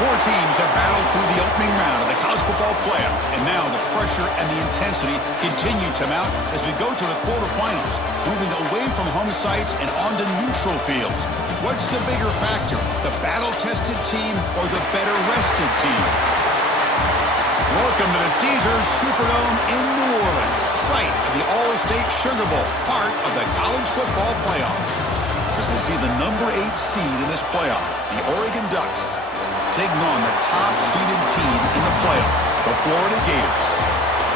Four teams have battled through the opening round of the college football playoff, and now the pressure and the intensity continue to mount as we go to the quarterfinals, moving away from home sites and onto neutral fields. What's the bigger factor, the battle-tested team or the better-rested team? Welcome to the Caesars Superdome in New Orleans, site of the All-State Sugar Bowl, part of the college football playoff. As we see the number 8 seed in this playoff, the Oregon Ducks, taking on the top-seeded team in the playoff, the Florida Gators.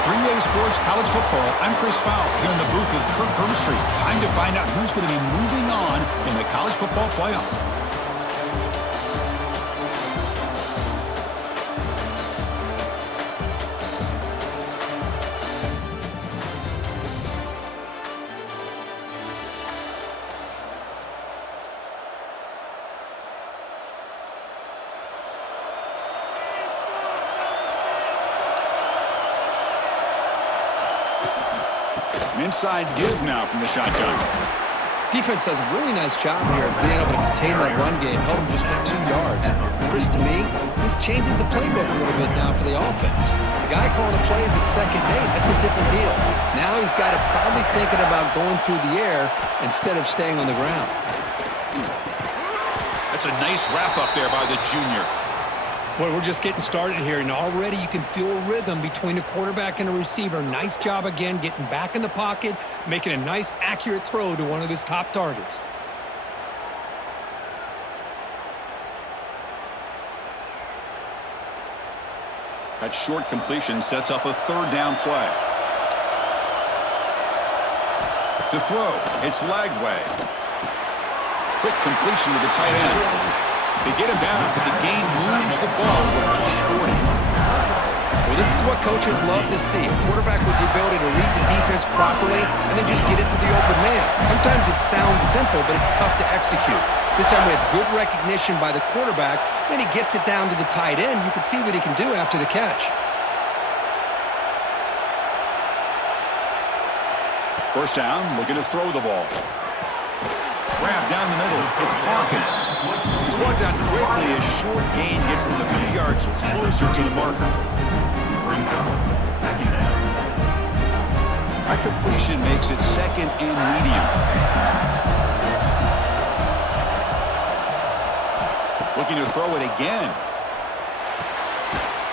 3A Sports College Football, I'm Chris Fowler, here in the booth with Kirk Herbstreit. Time to find out who's going to be moving on in the college football playoff. Inside give now from the shotgun. Defense does a really nice job here of being able to contain that run game, held him just at 2 yards. Chris, to me, this changes the playbook a little bit now for the offense. The guy calling the plays at second day, that's a different deal. Now he's got to probably thinking about going through the air instead of staying on the ground. That's a nice wrap up there by the junior. Well, we're just getting started here, and already you can feel a rhythm between the quarterback and the receiver. Nice job again getting back in the pocket, making a nice, accurate throw to one of his top targets. That short completion sets up a third down play. To throw, it's Lagway. Quick completion to the tight end. They get him down, but the gain moves the ball to a +40. Well, this is what coaches love to see. A quarterback with the ability to read the defense properly and then just get it to the open man. Sometimes it sounds simple, but it's tough to execute. This time we have good recognition by the quarterback. Then he gets it down to the tight end. You can see what he can do after the catch. First down, looking to throw the ball. Grab down the middle, it's Hawkins. He's brought down quickly as short gain gets them a few yards closer to the marker. That completion makes it second and medium. Looking to throw it again.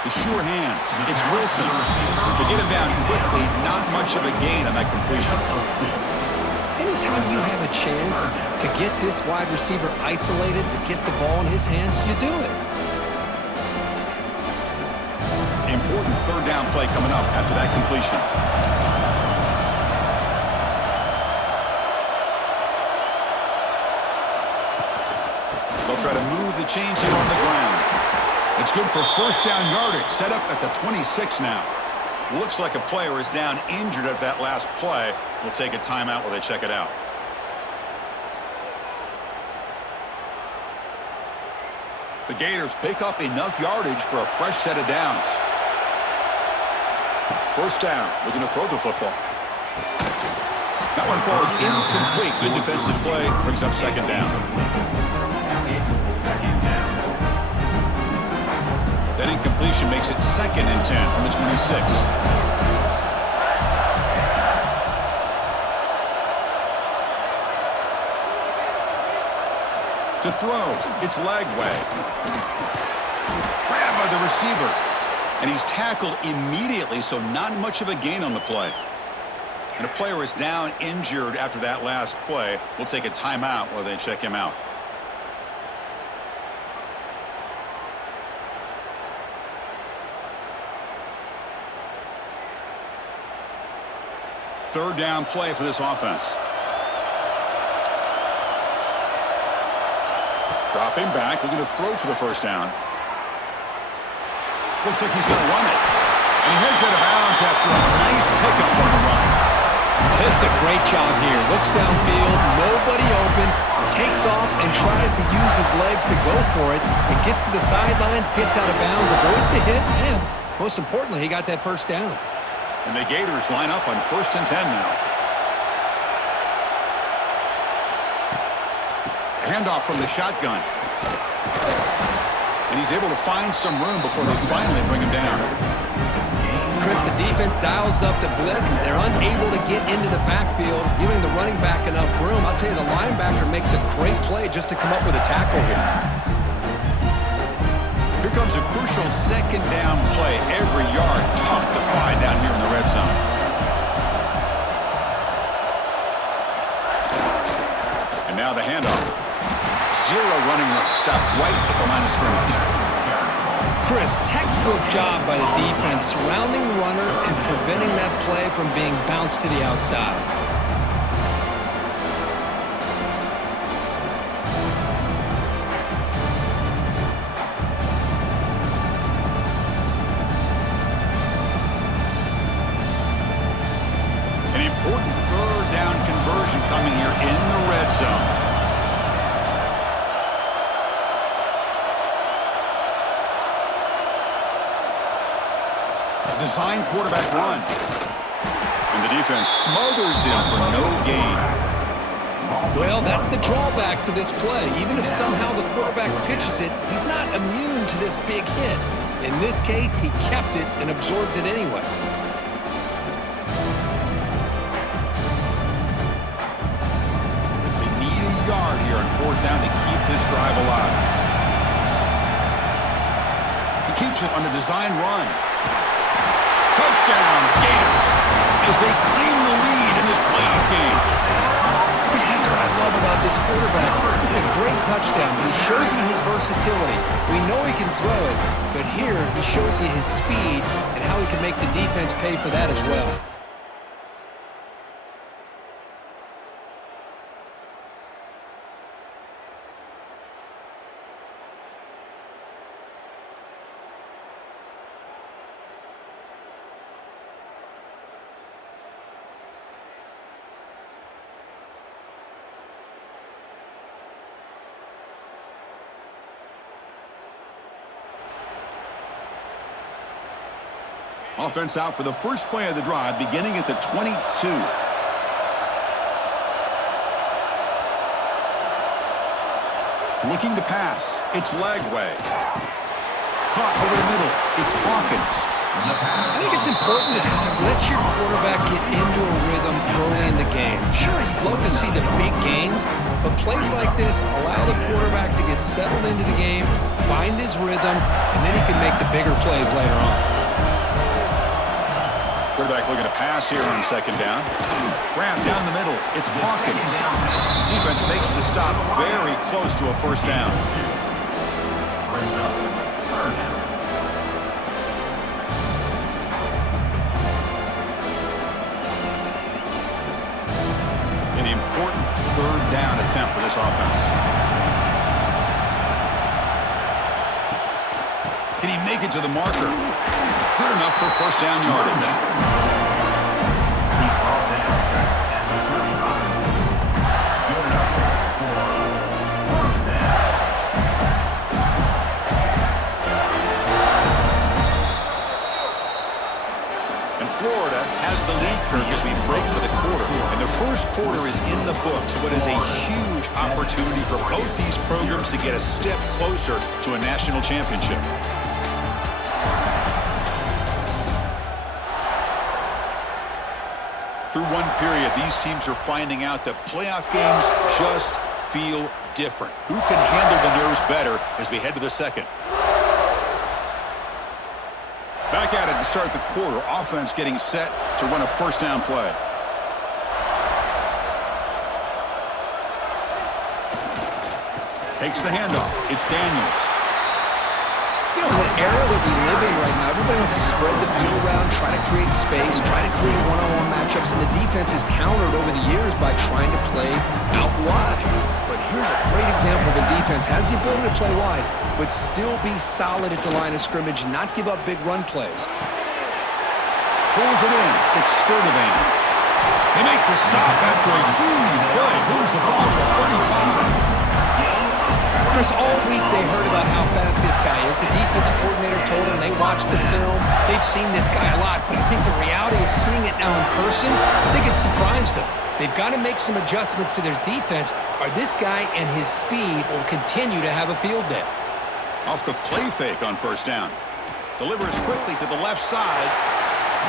The sure hands, it's Wilson. To get him down quickly, not much of a gain on that completion. Anytime you have a chance to get this wide receiver isolated, to get the ball in his hands, you do it. Important third down play coming up after that completion. They'll try to move the chains here on the ground. It's good for first down yardage, set up at the 26 now. Looks like a player is down injured at that last play. We'll take a timeout while they check it out. The Gators pick up enough yardage for a fresh set of downs. First down, looking to throw the football. That one falls incomplete. Good defensive play, brings up second down. That incompletion makes it second and 10 from the 26. To throw, it's Lagway. Grabbed by the receiver. And he's tackled immediately, so not much of a gain on the play. And a player is down injured after that last play. We'll take a timeout while they check him out. Third down play for this offense. Dropping back, looking to throw for the first down. Looks like he's going to run it. And he heads out of bounds after a nice pickup on the run. This is a great job here. Looks downfield, nobody open, takes off and tries to use his legs to go for it. And gets to the sidelines, gets out of bounds, avoids the hit, and most importantly, he got that first down. And the Gators line up on 1st and 10 now. Handoff from the shotgun. And he's able to find some room before they finally bring him down. Chris, the defense dials up the blitz. They're unable to get into the backfield, giving the running back enough room. I'll tell you, the linebacker makes a great play just to come up with a tackle here. Here comes a crucial second down play. Every yard tough to find down here in the red zone. And now the handoff. Zero running room. Stop right at the line of scrimmage. Chris, textbook job by the defense surrounding the runner and preventing that play from being bounced to the outside. An important third down conversion coming here in the red zone. Design quarterback run. And the defense smothers him for no gain. Well, that's the drawback to this play. Even if somehow the quarterback pitches it, he's not immune to this big hit. In this case, he kept it and absorbed it anyway. They need a yard here on fourth down to keep this drive alive. He keeps it on the design run. Touchdown, Gators, as they claim the lead in this playoff game. Chris, that's what I love about this quarterback. It's a great touchdown, but he shows you his versatility. We know he can throw it, but here he shows you his speed and how he can make the defense pay for that as well. Offense out for the first play of the drive, beginning at the 22. Looking to pass. It's Lagway. Caught over the middle. It's Hawkins. I think it's important to kind of let your quarterback get into a rhythm early in the game. Sure, you'd love to see the big gains, but plays like this allow the quarterback to get settled into the game, find his rhythm, and then he can make the bigger plays later on. Quarterback looking to pass here on second down. Grab down the middle. It's Hawkins. Defense makes the stop very close to a first down. An important third down attempt for this offense. Can he make it to the marker? Good enough for first down yardage. And Florida has the lead, Kirk, as we break for the quarter. And the first quarter is in the books, but is a huge opportunity for both these programs to get a step closer to a national championship. Through one period, these teams are finding out that playoff games just feel different. Who can handle the nerves better as we head to the second? Back at it to start the quarter. Offense getting set to run a first down play. Takes the handoff. It's Daniels. You know, in the era that we live in right now, everybody wants to spread the field around, try to create space, try to create one-on-one matchups, and the defense is countered over the years by trying to play out wide. But here's a great example of a defense has the ability to play wide, but still be solid at the line of scrimmage and not give up big run plays. Pulls it in. It's Sturdivant. They make the stop after a huge play. Moves the ball to the 35. Chris, all week they heard about how fast this guy is. The defense coordinator told them they watched the film. They've seen this guy a lot, but I think the reality of seeing it now in person, I think it's surprised them. They've got to make some adjustments to their defense, or this guy and his speed will continue to have a field day. Off the play fake on first down. Delivers quickly to the left side.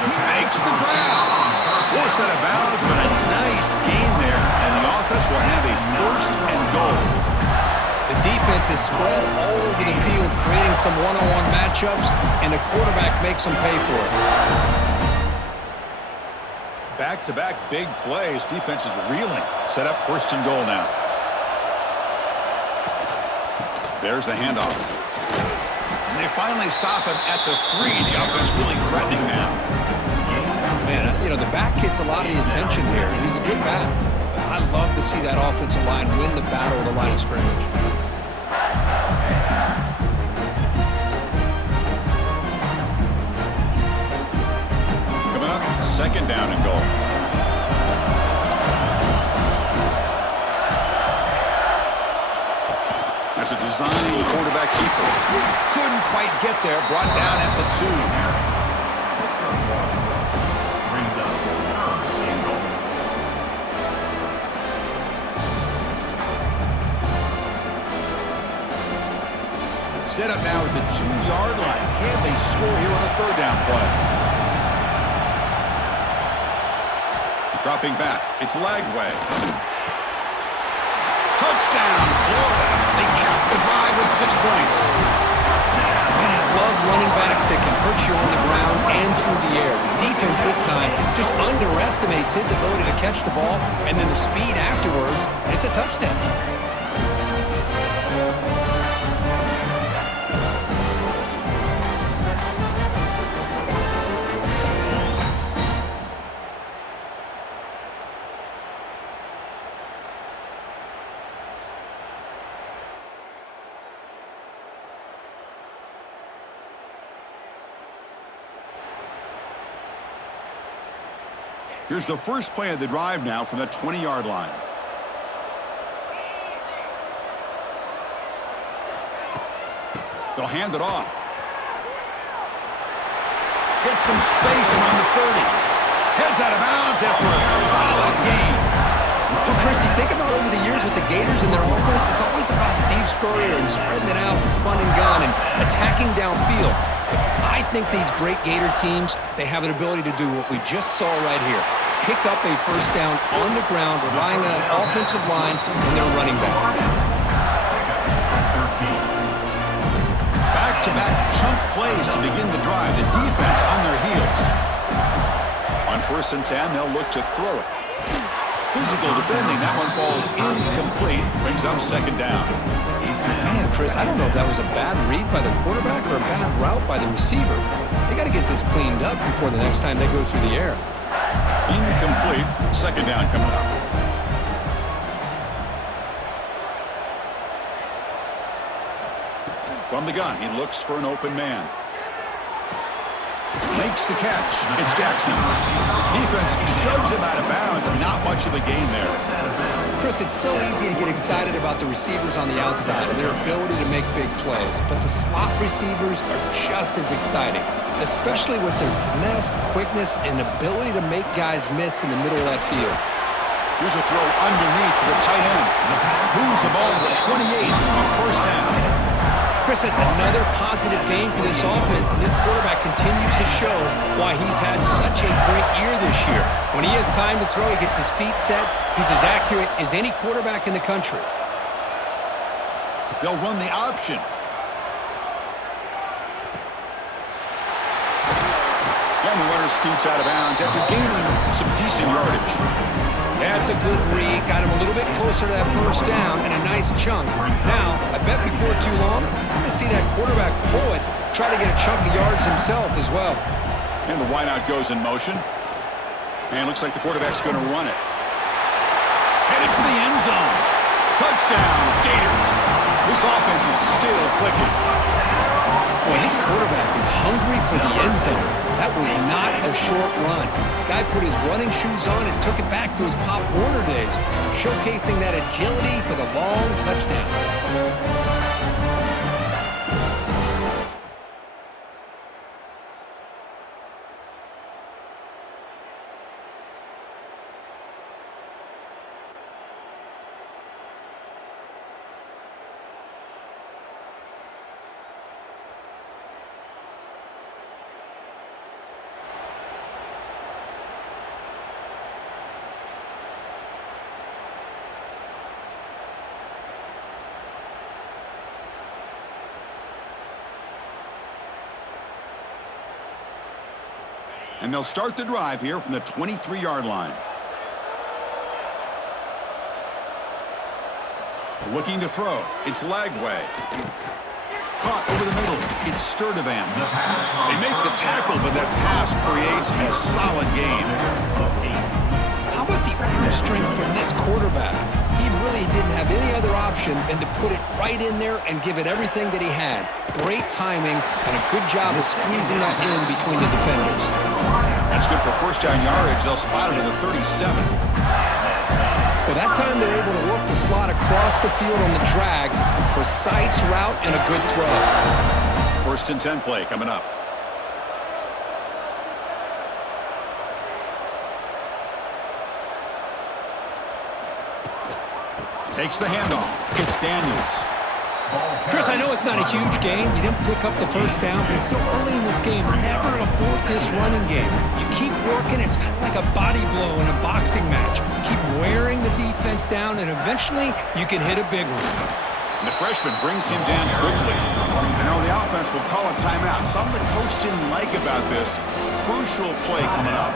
He makes the grab. Forced out of bounds, but a nice gain there. And the offense will have a first and goal. The defense is spread all over the field, creating some one-on-one matchups, and the quarterback makes them pay for it. Back-to-back big plays. Defense is reeling. Set up first and goal now. There's the handoff. And they finally stop him at the 3. The offense really threatening now. Man, you know, the back gets a lot of the attention here. He's a good back. I love to see that offensive line win the battle of the line of scrimmage. Coming up, second down and goal. That's a design quarterback keeper. Couldn't quite get there. Brought down at the 2. Set up now at the 2-yard line. Can they score here on a third down play? Dropping back. It's Lagway. Touchdown, Florida. They cap the drive with 6 points. Man, I love running backs that can hurt you on the ground and through the air. The defense this time just underestimates his ability to catch the ball, and then the speed afterwards, it's a touchdown. Here's the first play of the drive now from the 20-yard line. They'll hand it off. Gets some space around the 30. Heads out of bounds after a solid gain. Well, Chris, you think about over the years with the Gators and their offense, it's always about Steve Spurrier and spreading it out and fun and gun and attacking downfield. I think these great Gator teams, they have an ability to do what we just saw right here. Pick up a first down on the ground, relying on an offensive line and their running back. Back-to-back chunk plays to begin the drive. The defense on their heels. On first and 10, they'll look to throw it. Physical defending. That one falls incomplete. Brings up second down. Man, Chris, I don't know if that was a bad read by the quarterback or a bad route by the receiver. They got to get this cleaned up before the next time they go through the air. Incomplete. Second down coming up. From the gun, he looks for an open man. Makes the catch. It's Jackson. Defense shoves him out of bounds. Not much of a gain there. Chris, it's so easy to get excited about the receivers on the outside and their ability to make big plays, but the slot receivers are just as exciting, especially with their finesse, quickness, and ability to make guys miss in the middle of that field. Here's a throw underneath to the tight end. Moves the ball to the 28, a first down. Chris, that's another positive game for this offense, and this quarterback continues to show why he's had such a great year this year. When he has time to throw, he gets his feet set. He's as accurate as any quarterback in the country. They'll run the option. And the runner scoots out of bounds after gaining some decent yardage. That's a good read. Got him a little bit closer to that first down and a nice chunk. Now, I bet before too long, we're going to see that quarterback pull it, try to get a chunk of yards himself as well. And the wideout goes in motion. And looks like the quarterback's going to run it. Headed for the end zone. Touchdown, Gators. This offense is still clicking. Boy, this quarterback is hungry for the end zone. That was not a short run. Guy put his running shoes on and took it back to his Pop Warner days, showcasing that agility for the long touchdown. And they'll start the drive here from the 23-yard line. Looking to throw. It's Lagway. Caught over the middle. It's Sturdivant. They make the tackle, but that pass creates a solid gain. How about the arm strength from this quarterback? He really didn't have any other option than to put it right in there and give it everything that he had. Great timing and a good job of squeezing that in between the defenders. That's good for first down yardage. They'll spot it at the 37. Well, that time they're able to work the slot across the field on the drag. Precise route and a good throw. 1st and 10 play coming up. Takes the handoff. It's Daniels. Chris, I know it's not a huge gain. You didn't pick up the first down, but it's still early in this game. Never abort this running game. You keep working. It's kind of like a body blow in a boxing match. Keep wearing the defense down, and eventually you can hit a big one. And the freshman brings him down quickly. And now the offense will call a timeout. Something the coach didn't like about this. Crucial play coming up.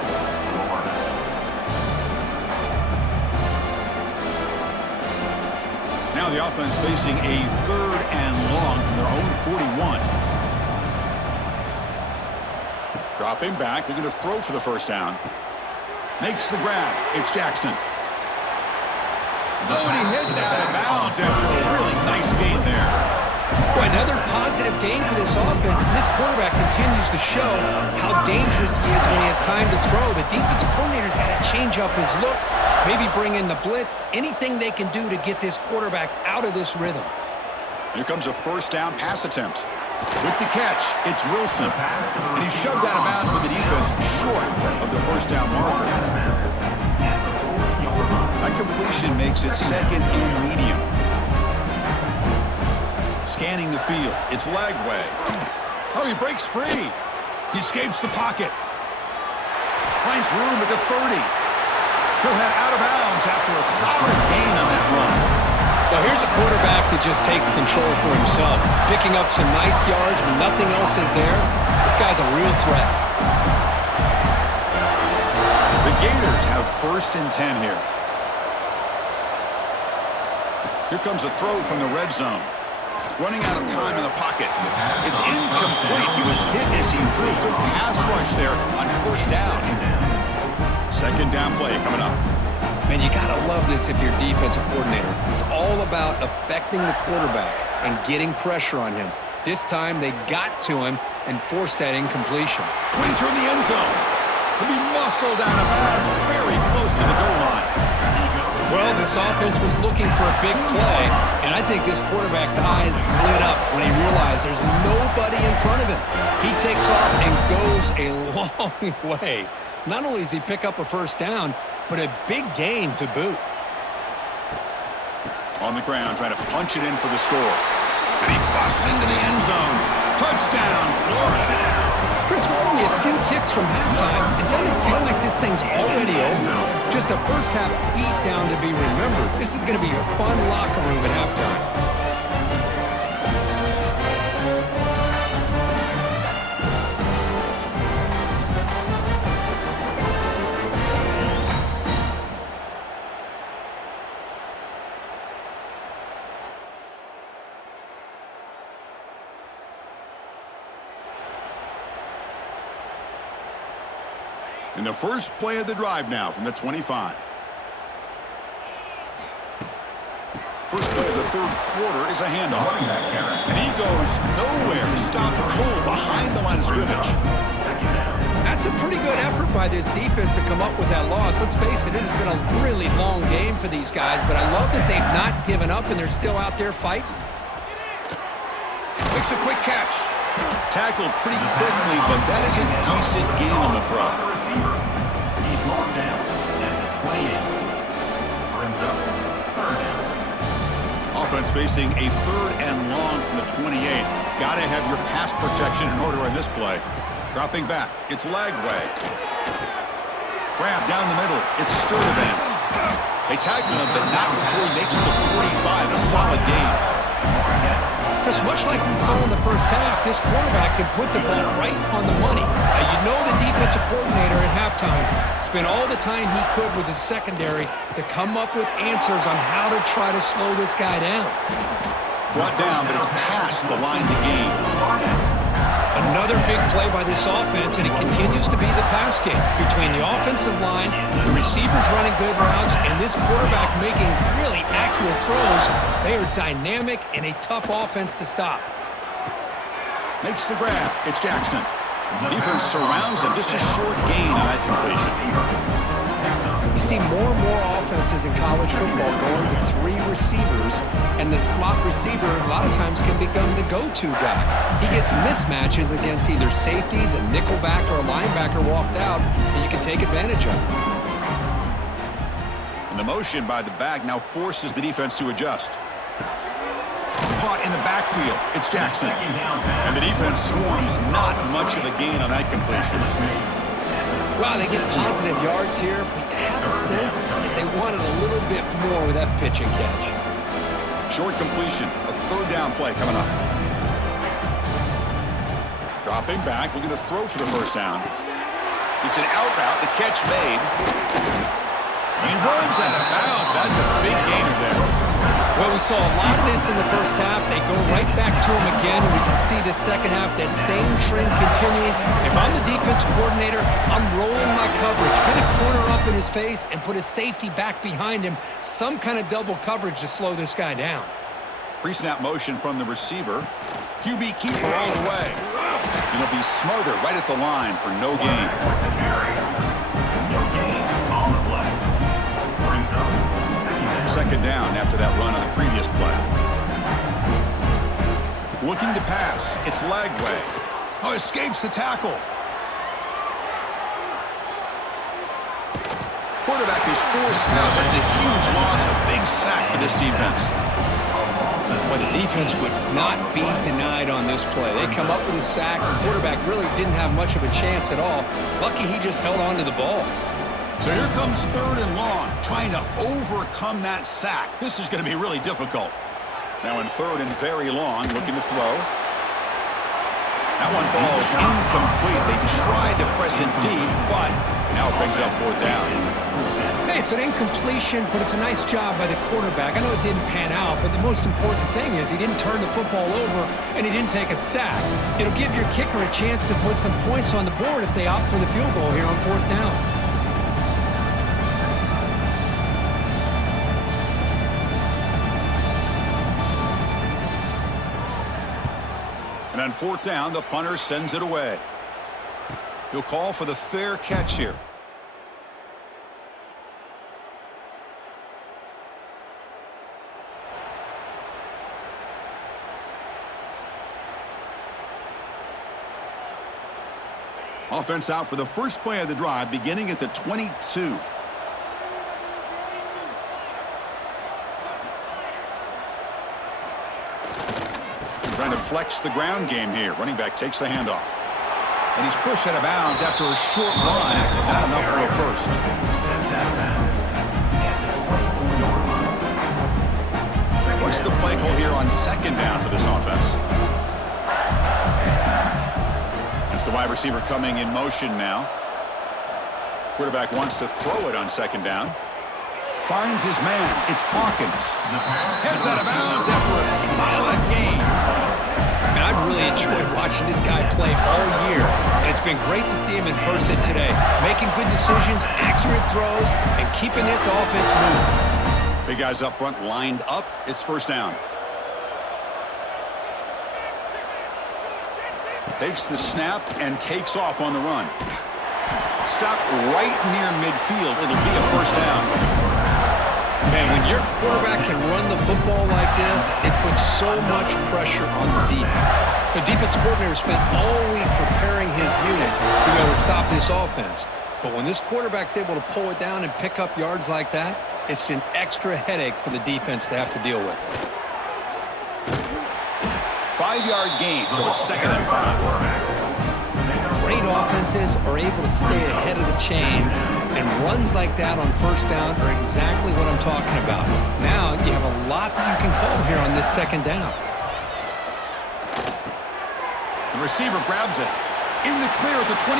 Now the offense facing a 3rd and long from their own 41. Dropping back, looking to throw for the first down. Makes the grab. It's Jackson. Oh, and he heads out of bounds after a really nice gain there. Boy, another positive game for this offense, and this quarterback continues to show how dangerous he is when he has time to throw. The defensive coordinator's got to change up his looks, maybe bring in the blitz, anything they can do to get this quarterback out of this rhythm. Here comes a first down pass attempt. With the catch, it's Wilson. And he's shoved out of bounds with the defense short of the first down marker. That completion makes it 2nd and medium. Scanning the field. It's Lagway. Oh, he breaks free. He escapes the pocket. Finds room at the 30. He'll head out of bounds after a solid gain on that run. Well, here's a quarterback that just takes control for himself. Picking up some nice yards when nothing else is there. This guy's a real threat. The Gators have 1st and 10 here. Here comes a throw from the red zone. Running out of time in the pocket. It's incomplete. He was hit as he threw. Good pass rush there on first down. 2nd down play coming up. Man, you got to love this if you're a defensive coordinator. It's all about affecting the quarterback and getting pressure on him. This time they got to him and forced that incompletion. Pointer in the end zone. He'll be muscled out of bounds very close to the goal line. Well, this offense was looking for a big play, and I think this quarterback's eyes lit up when he realized there's nobody in front of him. He takes off and goes a long way. Not only does he pick up a first down, but a big gain to boot. On the ground, trying to punch it in for the score. And he busts into the end zone. Touchdown, Florida. Chris, we're only a few ticks from halftime. It doesn't feel like this thing's already over. Just a first-half beatdown to be remembered. This is going to be a fun locker room at halftime. In the first play of the drive now from the 25. First play of the 3rd quarter is a handoff. And he goes nowhere. Stop cold behind the line of scrimmage. That's a pretty good effort by this defense to come up with that loss. Let's face it, it has been a really long game for these guys, but I love that they've not given up and they're still out there fighting. Makes a quick catch. Tackled pretty quickly, but that is a decent gain on the throw. He's long down at 28. Brings up 3rd down. Offense facing a 3rd and long from the 28. Got to have your pass protection in order on this play. Dropping back, it's Lagway. Grab down the middle, it's Sturdivant. They tagged him, but not before he makes the 45, a solid gain. Just much like we saw in the first half, this quarterback can put the ball right on the money. You know the defensive coordinator at halftime spent all the time he could with his secondary to come up with answers on how to try to slow this guy down. Brought down, but it's past the line to gain. Another big play by this offense, and it continues to be the pass game between the offensive line, the receivers running good routes, and this quarterback making really accurate throws. They are dynamic and a tough offense to stop. Makes the grab. It's Jackson. Defense surrounds him. Just a short gain on that completion. You see more and more offenses in college football going to 3 receivers, and the slot receiver a lot of times can become the go-to guy. He gets mismatches against either safeties, a nickelback, or a linebacker walked out, and you can take advantage of it. And the motion by the back now forces the defense to adjust. Caught in the backfield. It's Jackson. And the defense swarms. Not much of a gain on that completion. Well, they get positive yards here, but you have a sense that they wanted a little bit more with that pitch and catch. Short completion. A third down play coming up. Dropping back, looking to throw for the first down. It's an out route. The catch made. He runs out of bounds. That's a big gainer there. Well, we saw a lot of this in the first half. They go right back to him again, and we can see the second half, that same trend continuing. If I'm the defensive coordinator, I'm rolling my coverage. Get a corner up in his face and put a safety back behind him. Some kind of double coverage to slow this guy down. Pre-snap motion from the receiver. QB keeper all the way. And he'll be smothered right at the line for no gain. No gain on the play. Brings up Second down after that run on the previous play. Looking to pass. It's Lagway. Oh, escapes the tackle. Quarterback is forced out. That's a huge loss. A big sack for this defense. Well, the defense would not be denied on this play. They come up with a sack. The quarterback really didn't have much of a chance at all. Lucky he just held on to the ball. So here comes third and long, trying to overcome that sack. This is going to be really difficult. Now in third and very long, looking to throw. That one falls incomplete. They tried to press it deep, but now it brings up fourth down. Hey, it's an incompletion, but it's a nice job by the quarterback. I know it didn't pan out, but the most important thing is he didn't turn the football over and he didn't take a sack. It'll give your kicker a chance to put some points on the board if they opt for the field goal here on fourth down. And on fourth down, the punter sends it away. He'll call for the fair catch here. Offense out for the first play of the drive, beginning at the 22. Trying to flex the ground game here. Running back takes the handoff. And he's pushed out of bounds after a short run. Not enough for a first. What's the play call here on second down for this offense? It's the wide receiver coming in motion now. Quarterback wants to throw it on second down. Finds his man. It's Hawkins. Heads out of bounds after a solid game. Man, I've really enjoyed watching this guy play all year, and it's been great to see him in person today, making good decisions, accurate throws, and keeping this offense moving. Big guys up front lined up. It's first down. Takes the snap and takes off on the run. Stop right near midfield. It'll be a first down. Man, when your quarterback can run the football like this, it puts so much pressure on the defense. The defense coordinator spent all week preparing his unit to be able to stop this offense. But when this quarterback's able to pull it down and pick up yards like that, it's an extra headache for the defense to have to deal with. 5-yard gain, so it's second and 5. Great offenses are able to stay ahead of the chains, and runs like that on first down are exactly what I'm talking about. Now you have a lot that you can call here on this second down. The receiver grabs it. In the clear at the 25.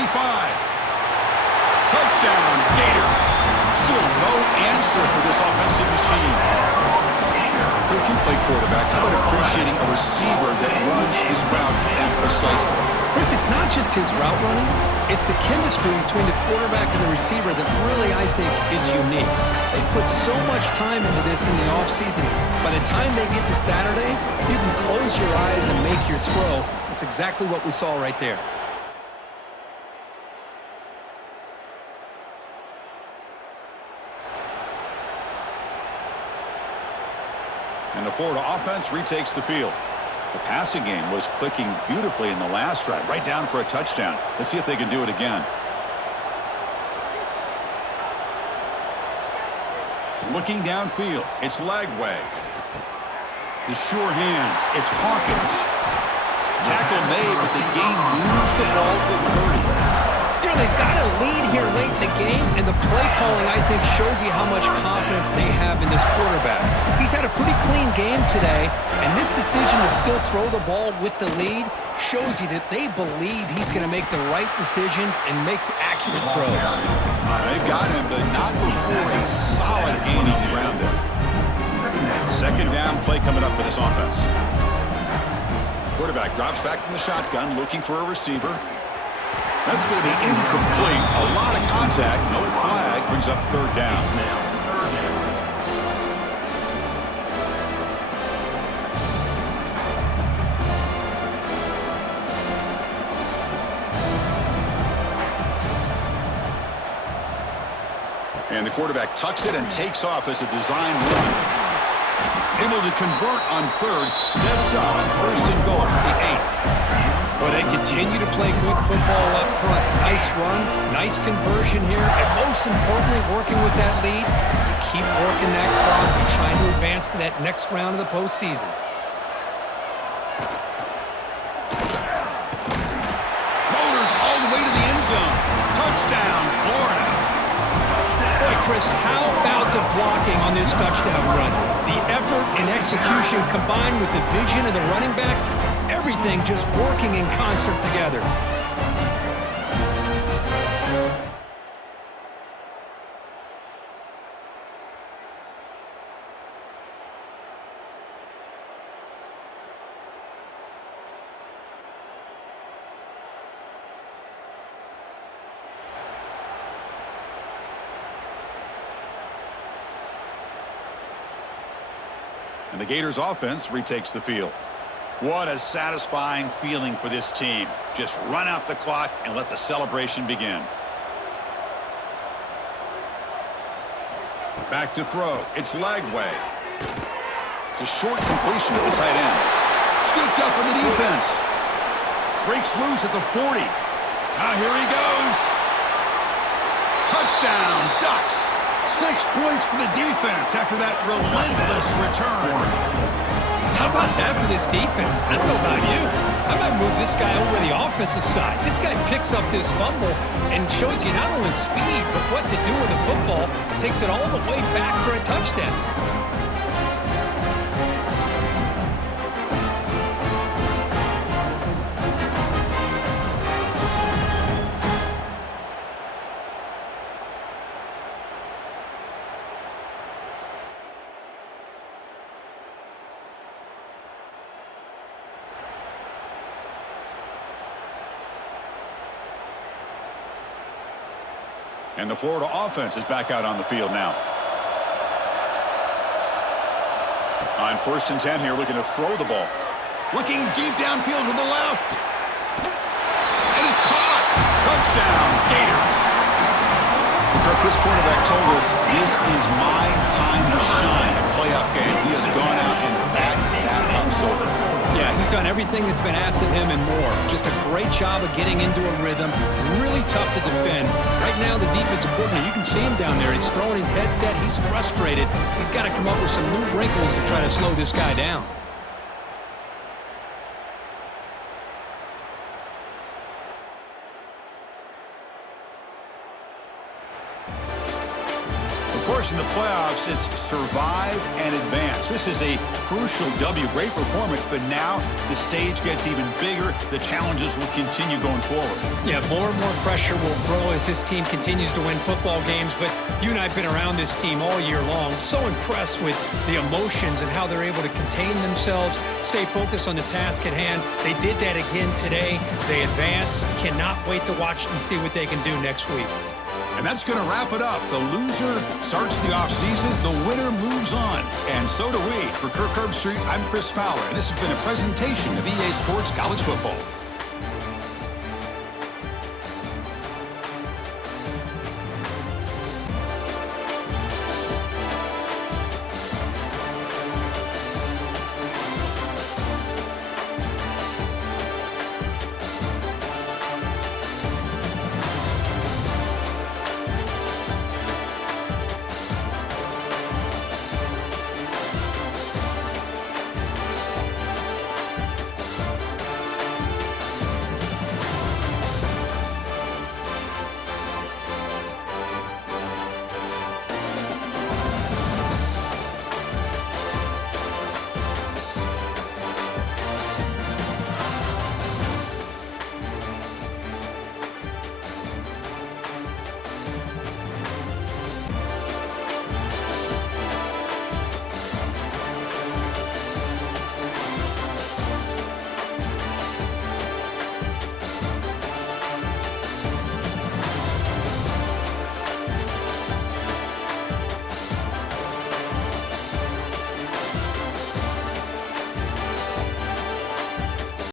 Touchdown, Gators. Still no answer for this offensive machine. Coach, you play quarterback. How about appreciating a receiver that runs his routes that precisely? Chris, it's not just his route running. It's the chemistry between the quarterback and the receiver that really, I think, is unique. They put so much time into this in the offseason. By the time they get to Saturdays, you can close your eyes and make your throw. That's exactly what we saw right there. And the Florida offense retakes the field. The passing game was clicking beautifully in the last drive, right down for a touchdown. Let's see if they can do it again. Looking downfield, it's Lagway. The sure hands, it's Hawkins. Tackle made, but the game moves the ball to the 30. You know, they've got a lead here late in the game, and the play calling, I think, shows you how much confidence they have in this quarterback. He's had a pretty clean game today, and this decision to still throw the ball with the lead shows you that they believe he's going to make the right decisions and make accurate throws. They've got him, but not before a solid gain on the ground there. Second down play coming up for this offense. Quarterback drops back from the shotgun, looking for a receiver. That's going to be incomplete. A lot of contact, no flag, brings up third down. And the quarterback tucks it and takes off as a design run. Able to convert on third, sets up first and goal at the 8. Well, they continue to play good football up front. Nice run, nice conversion here, and most importantly, working with that lead, you keep working that clock. You're trying to advance to that next round of the postseason. Motors all the way to the end zone. Touchdown, Florida. Boy, Chris, how about the blocking on this touchdown run? The effort and execution combined with the vision of the running back, everything just working in concert together. And the Gators offense retakes the field. What a satisfying feeling for this team. Just run out the clock and let the celebration begin. Back to throw. It's Lagway. It's a short completion to the tight end. Scooped up in the defense. Breaks loose at the 40. Now here he goes. Touchdown, Ducks. 6 points for the defense after that relentless return. How about that for this defense? I don't know about you. I might move this guy over to the offensive side. This guy picks up this fumble and shows you not only speed, but what to do with the football. Takes it all the way back for a touchdown. And the Florida offense is back out on the field now. On 1st and 10 here, looking to throw the ball. Looking deep downfield to the left. And it's caught. Touchdown, Gators. Kirk, this quarterback told us this is my time to shine. A playoff game. He has gone out and backed that up so far. Yeah, he's done everything that's been asked of him and more. Just a great job of getting into a rhythm. Really tough to defend. Right now, the defensive coordinator, you can see him down there. He's throwing his headset. He's frustrated. He's got to come up with some new wrinkles to try to slow this guy down. in the playoffs, it's survive and advance. This is a crucial W. Great performance, but now the stage gets even bigger. The challenges will continue going forward. Yeah, more and more pressure will grow as this team continues to win football games, but you and I have been around this team all year long. So impressed with the emotions and how they're able to contain themselves, stay focused on the task at hand. They did that again today. They advance. Cannot wait to watch and see what they can do next week. And that's going to wrap it up. The loser starts the offseason. The winner moves on. And so do we. For Kirk Herbstreit, I'm Chris Fowler, and this has been a presentation of EA Sports College Football.